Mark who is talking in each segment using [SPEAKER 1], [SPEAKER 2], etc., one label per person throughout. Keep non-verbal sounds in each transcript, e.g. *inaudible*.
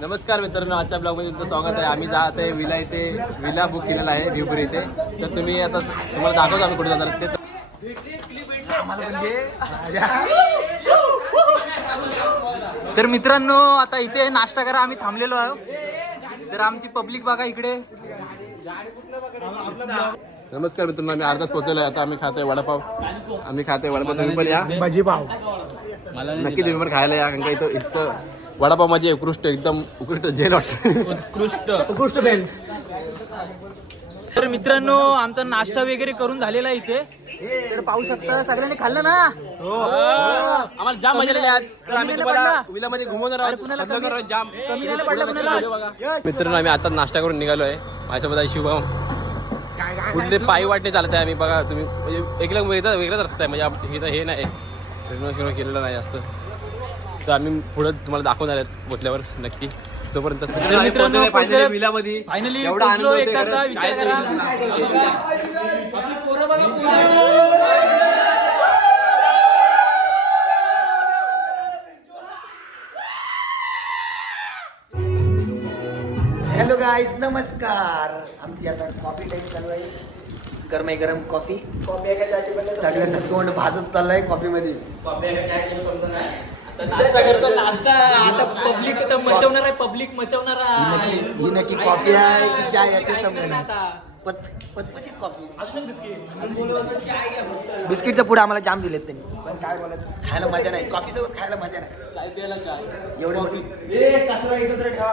[SPEAKER 1] नमस्कार मित्रांनो आजच्या ब्लॉगमध्ये तुमचं स्वागत आहे. आम्ही जात आहे विला इथे. विला बुक केलेला आहे भिवपुरी इथे. तर तुम्ही आता तुम्हाला दाखवतो आम्ही कुठे जाणार. ते
[SPEAKER 2] तर मित्रांनो आता इथे नाश्ता करा. आम्ही थांबलेलो आहोत तर आमची पब्लिक बघा इकडे.
[SPEAKER 1] नमस्कार मित्रांनो आम्ही अर्धाच पोहोचलेलो आहे. आता आम्ही खातोय वडापाव. आम्ही खातोय वडापाव. तुम्ही पण या.
[SPEAKER 3] भाजी पाव.
[SPEAKER 1] नक्की तुम्ही पण खायला या कारण का इथं इथं वडापाव माझे उत्कृष्ट एकदम उत्कृष्ट जेल वाटतं
[SPEAKER 2] उत्कृष्ट.
[SPEAKER 3] उत्कृष्ट बेल
[SPEAKER 2] तर मित्रांनो आमचा नाश्ता वगैरे करून झालेला आहे इथे. तर पाहू शकता सगळ्यांनी खाल्लं ना?
[SPEAKER 1] आम्हाला जाम मजा आली आज. तर आम्ही
[SPEAKER 2] कमी
[SPEAKER 1] तुम्हाला
[SPEAKER 2] नाही
[SPEAKER 1] विलामध्ये घुमवणार आहोत जाम.
[SPEAKER 2] कमी नाही पडलं
[SPEAKER 1] मित्रांनो आम्ही आता नाश्ता करून निघालो आहे माझ्यासोबत आहे शुभम कुठले पायी वाटणे चालत आहे आम्ही बघा तुम्ही म्हणजे एकला वेगळा वेगळाच रस्ता आहे म्हणजे हे नाही. केलेलं नाही जास्त. तर आम्ही पुढे तुम्हाला दाखवणार आहेत पोचल्यावर नक्की. तोपर्यंत
[SPEAKER 2] फायनली.
[SPEAKER 3] हॅलो गाईज नमस्कार. आमची आता कॉफी टाईम चालू आहे. गरम आहे गरम कॉफी कॉफी सगळ्यांचं तोंड भाजत चाललंय कॉफी मध्ये
[SPEAKER 2] नाश्ता करतो. नाश्ता आता पब्लिक तर मचवणार आहे पब्लिक मचवणार
[SPEAKER 3] ही नक्की ही नक्की कॉफी आहे की चाय आहे ते समजा पचपचित कॉफी बिस्किटचा पुढे आम्हाला जाम दिलेत त्यांनी. पण काय बोलायचं? खायला मजा नाही. कॉफी सोबत खायला मजा नाही.
[SPEAKER 2] चाय प्यायला चाय.
[SPEAKER 3] एवढे मोठी. ए कचरा एकत्र ठेवा.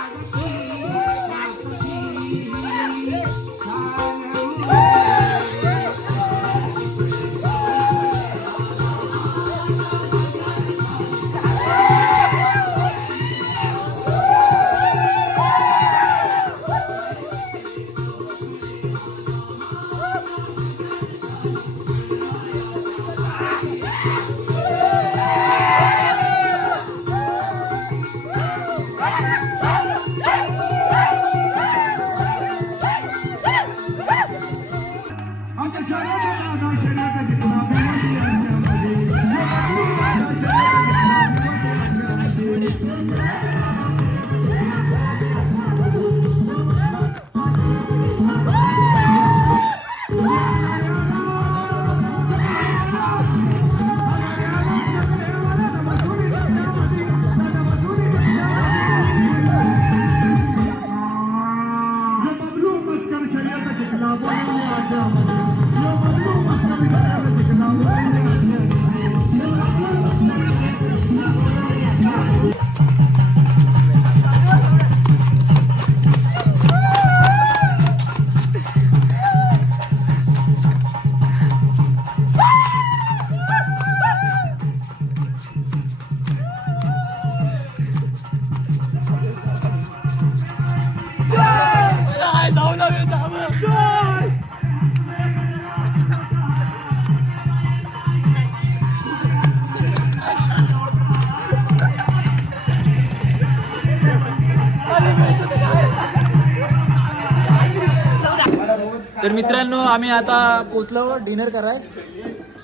[SPEAKER 2] तर मित्रांनो आम्ही आता पोचलो. डिनर कराय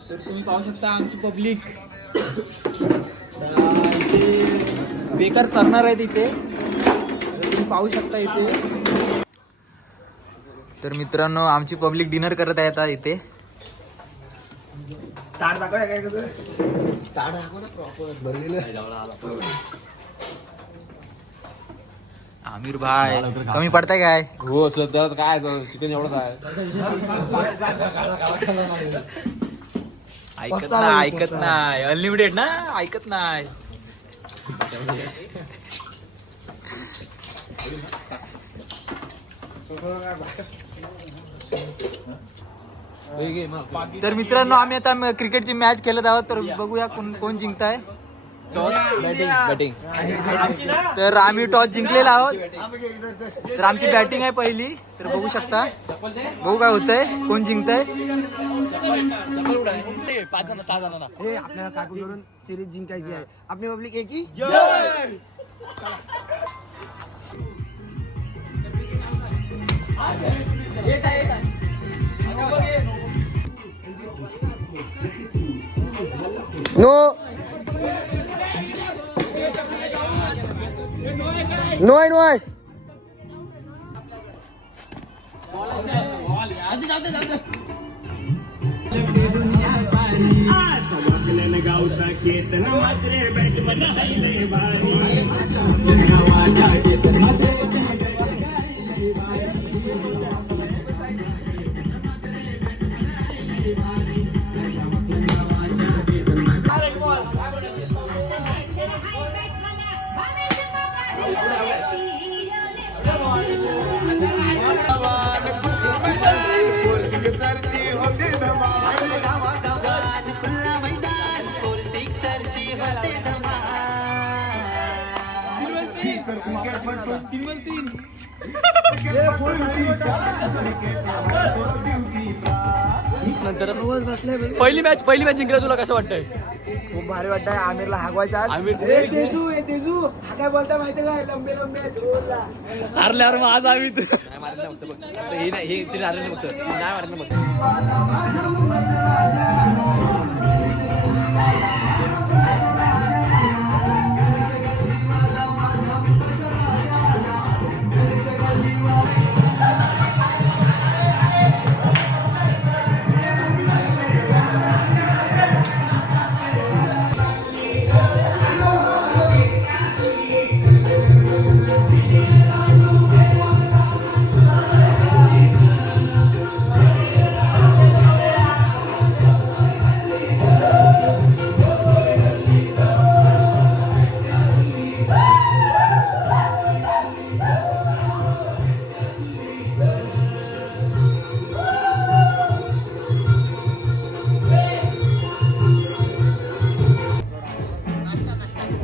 [SPEAKER 2] तर तुम्ही पाहू शकता आमची पब्लिक बेकार करणार आहेत इथे तर तुम्ही पाहू शकता इथे. तर मित्रांनो आमची पब्लिक डिनर करत आहे आता इथे.
[SPEAKER 3] ताट दाखव काय कसं. ताट दाखव ना प्रॉपर भरलेलं.
[SPEAKER 2] आमिर भाई कमी पडताय काय?
[SPEAKER 1] हो सर त्याला काय चिकन एवढंच आहे.
[SPEAKER 2] ऐकत नाही ऐकत नाही. अनलिमिटेड ना? ऐकत नाही. तर मित्रांनो आम्ही आता क्रिकेटची मॅच खेळत आहोत तर बघूया कोण कोण जिंकताय. टॉस?
[SPEAKER 1] बॅटिंग
[SPEAKER 2] तर आम्ही टॉस जिंकलेला आहोत. तर आमची बॅटिंग आहे पहिली. तर बघू शकता. बघू काय होतंय. कोण जिंकतंय?
[SPEAKER 3] हे आपल्याला काकू करून सिरीज जिंकायची आहे. आपली पब्लिक एक ही? नो आहे नो आहे
[SPEAKER 4] गावचा केतन मात्र बॅट भारी
[SPEAKER 1] पहिली मॅच पहिली मॅच जिंकला तुला कसं वाटतंय?
[SPEAKER 3] खूप भारी वाटतंय. आमिरला हागवायचा आज.
[SPEAKER 1] आमिर-
[SPEAKER 3] ए, तेजू ए, तेजू. हा काय बोलता माहिती काय लंबे लंबे जोरला.
[SPEAKER 1] हारल्यावर मग आज आम्ही नाही मारलं फक्त. हे नाही हे सिरीज हारलं नाही मारलं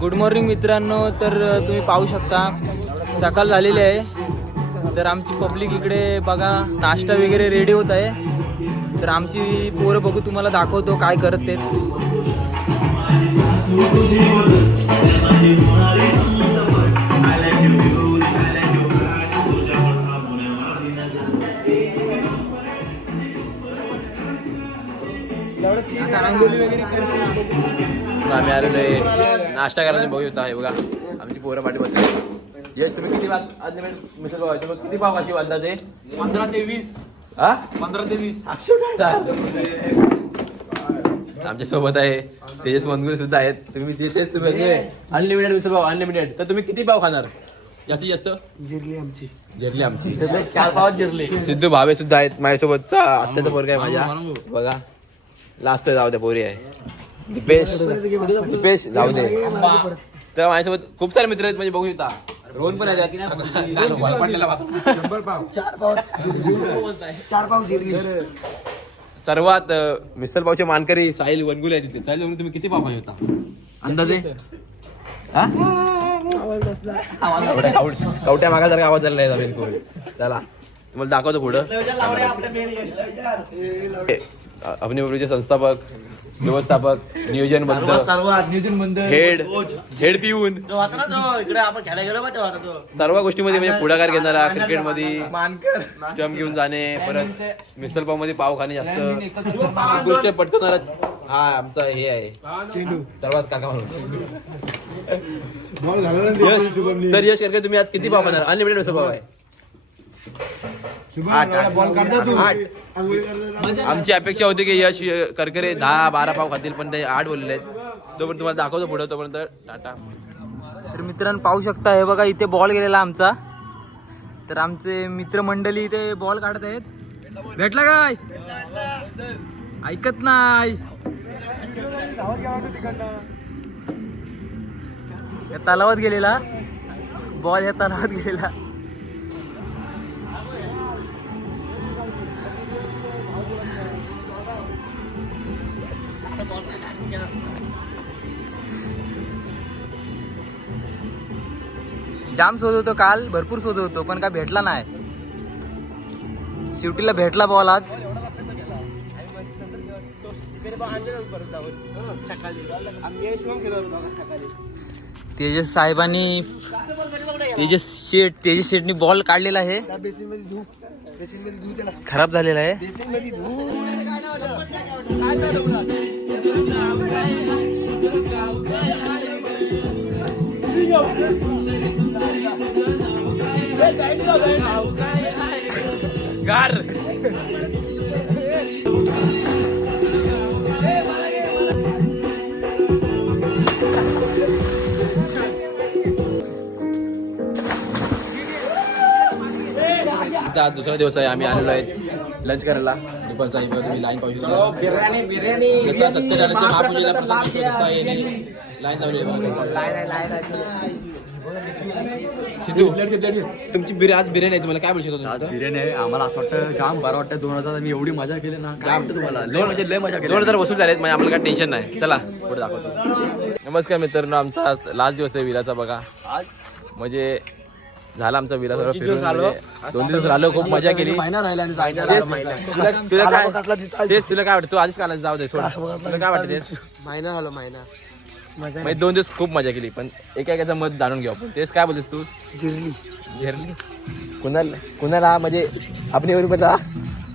[SPEAKER 2] गुड मॉर्निंग मित्रांनो. तर तुम्ही पाहू शकता सकाळ झालेली आहे. तर आमची पब्लिक इकडे बघा नाश्ता वगैरे रेडी होत आहे. तर आमची पोरं बघू तुम्हाला दाखवतो काय करत ते
[SPEAKER 1] आम्ही आलेलो आहे. नाश्ता करायला बघू शकता हे बघा आमची पोरं पाठी बसले यश तुम्ही किती वाज आज मिसळ पाव खायचे? मग किती पाव खाशी अंदाजे?
[SPEAKER 2] पंधरा ते वीस.
[SPEAKER 1] हा?
[SPEAKER 2] पंधरा ते वीस.
[SPEAKER 1] आमच्यासोबत आहे. तेजस मनगुरे सुद्धा आहेत. तुम्ही तेच तुम्ही अनलिमिटेड मिसळ पाव अनलिमिटेड तर तुम्ही किती पाव खाणार? जास्तीत जास्त?
[SPEAKER 3] जिरली आमची.
[SPEAKER 1] जिरली आमची. चार पाव जिरले. सिद्धू भावे सुद्धा आहेत माझ्यासोबतचा आत्याचा पोरगा आहे माझ्या. बघा. लास्ट जाऊ द्या पोरी आहे दीपेश दीपेश जाऊ दे तर माझ्यासोबत खूप सारे मित्र आहेत म्हणजे बघू शकता. रोहन पण आहे.
[SPEAKER 3] चार पाव चार पाव जिरली
[SPEAKER 1] सर्वात मिसल पावचे मानकरी साहिल वनगुले आहे तिथे. साहिल तुम्ही किती पाव पाहिजे होता अंदाजे? हा? कवट्या- कवट्या मागासारखा आवाज झाला नाही बिलकुल. चला. तुम्हाला दाखवतो पुढं. अभिनय संस्थापक व्यवस्थापक नियोजन
[SPEAKER 2] नियोजन बंद
[SPEAKER 1] हेड हेड पिऊन.
[SPEAKER 2] इकडे आपण खेळायला गेलो बा
[SPEAKER 1] सर्व गोष्टीमध्ये म्हणजे पुढाकार घेणारा क्रिकेटमध्ये स्टंप घेऊन जाणे परत मिसल पावमध्ये पाव खाणे जास्त. *laughs* गोष्टी पटकवणारा हा आमचा हे आहे. सर्वात काका माणूस यश तर यश करके तुम्ही आज किती पाव खाणार? अनलिमिटेड मिसल पाव आहे. आठ, आठ. आमची अपेक्षा होती की यश करकरे दहा बारा पाव खातील पण ते आठ बोलले आहेत. तोपर्यंत तुम्हाला दाखवतो पुढे तोपर्यंत टाटा.
[SPEAKER 2] तर मित्रांनो पाहू शकता हे बघा इथे बॉल गेलेला आमचा. तर आमचे मित्रमंडळी इथे बॉल काढत आहेत. भेटला काय? ऐकत नाही. या तलावात गेलेला. बॉल या तलावात गेलेला. जाम शोध होतो काल भरपूर शोध होतो पण काय भेटला नाही. शेवटीला भेटला बॉल आज. तेजस साहेबांनी तेजस शेट तेजस शेटनी बॉल काढलेला आहे. खराब झालेला आहे.
[SPEAKER 1] गार. दुसरा दिवस आहे. आम्ही आलेलो आहे लंच करायला. इथे तुम्ही लाईन पाहू शकता. बिर्याणी बिर्याणी. जसं सत्यनारायणच्या महापूजेला प्रसाद भेटतो तसा यांनी लाईन लावली आहे सिद्धू तुमची बिर्या आज बिर्याणी आहे तुम्हाला काय बोलू शकतो
[SPEAKER 5] आज? बिर्याणी आहे. आम्हाला असं वाटतं जाम बरं वाटतं दोन हजार मी एवढी मजा केली ना. काय वाटतं तुम्हाला? लय म्हणजे लय मजा केली.
[SPEAKER 1] दोन हजार वसूल झालेत म्हणजे आम्हाला काय टेन्शन नाही. चला पुढे दाखवतो. नमस्कार मित्रांनो आमचा लास्ट दिवस आहे विलाचा बघा.
[SPEAKER 5] आज?
[SPEAKER 1] म्हणजे झाला आमचा विला सगळं फिरून म्हणजे दोन दिवस राहिलो खूप मजा केली.
[SPEAKER 5] महिना राहिला आणि
[SPEAKER 1] तेच,
[SPEAKER 5] जायला
[SPEAKER 1] तुला काय तेच तुला काय वाटतं तू आधीच काला जाऊ दे सोड. तुला काय वाटतं तेच?
[SPEAKER 3] महिना झालो महिना. मजा
[SPEAKER 1] म्हणजे दोन दिवस खूप मजा केली पण एका एकाचं मत जाणून घेऊ आपण. तेच काय बोलतेस तू?
[SPEAKER 3] जिरली.
[SPEAKER 1] झेरली कुणाला कुणाला म्हणजे आपण एवढी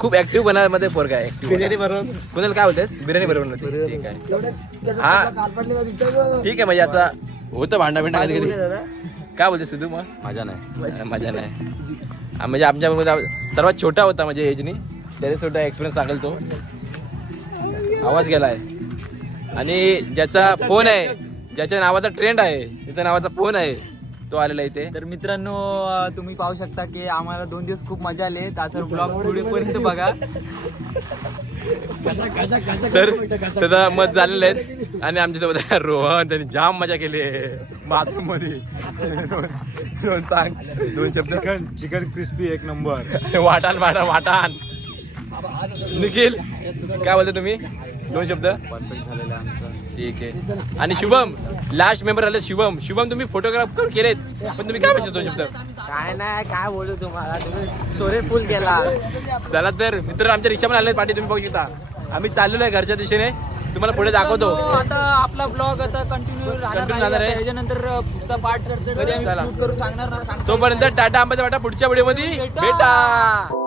[SPEAKER 1] खूप ऍक्टिव्ह बनामध्ये पोरगा आहे बिर्याणी बरोबर. कुणाला काय बोलतेस? बिर्याणी बरोबर नव्हती. ठीक आहे. हा.
[SPEAKER 3] पडला, काल पडलेला दिसतोय बघ.
[SPEAKER 1] ठीक आहे म्हणजे असं होतं भांडा भिंडा कधी कधी काय बोलतेस तू मग?
[SPEAKER 5] मजा नाही.
[SPEAKER 1] मजा नाही. म्हणजे आमच्या मध्ये सर्वात छोटा होता म्हणजे एजनी त्याने छोटा एक्सपिरियन्स सांगेल तो. आवाज गेलाय. आणि ज्याचा फोन आहे ज्याच्या नावाचा ट्रेंड आहे त्याच्या नावाचा फोन आहे. तो आलेला इथे.
[SPEAKER 2] तर मित्रांनो तुम्ही पाहू शकता की आम्हाला दोन दिवस खूप मजा आली त्याचा ब्लॉग पुढेपर्यंत बघा.
[SPEAKER 1] तर त्याचा मत झालेलं आहे. आणि आमच्यासोबत आहे रोहन त्यांनी जाम मजा केली बाथरूममध्ये दोन सांग. दोन शब्द.
[SPEAKER 6] चिकन चिकन क्रिस्पी एक नंबर.
[SPEAKER 1] वाटाण वाटाण वाटाण निखिल काय बोलता तुम्ही? दोन शब्द?
[SPEAKER 5] परफेक्ट झालेलं आहे आमचं
[SPEAKER 1] ठीक आहे. आणि शुभम लास्ट मेंबर आले शुभम. शुभम तुम्ही फोटोग्राफ करून केलेत पण तुम्ही काय बोलता दोन शब्द?
[SPEAKER 2] काय नाही काय बोलू तुम्हाला? तुम्ही फुल केला.
[SPEAKER 1] चला तर मित्र आमच्या रिक्षा पण आले पाठी तुम्ही बघू शकता. आम्ही चाललेलो आहे घरच्या दिशेने. तुम्हाला पुढे दाखवतो.
[SPEAKER 2] आता आपला ब्लॉग आता कंटिन्यू
[SPEAKER 1] Continue राहणार आहे.
[SPEAKER 2] त्याच्यानंतर अं, पुढचा पार्ट कधी आम्ही
[SPEAKER 1] चला.
[SPEAKER 2] shoot करून सांगणार ना सांगतो.
[SPEAKER 1] तोपर्यंत टाटा आंब्याचा वाटा पुढच्या व्हिडिओमध्ये.
[SPEAKER 2] भेटा.
[SPEAKER 1] भेटा.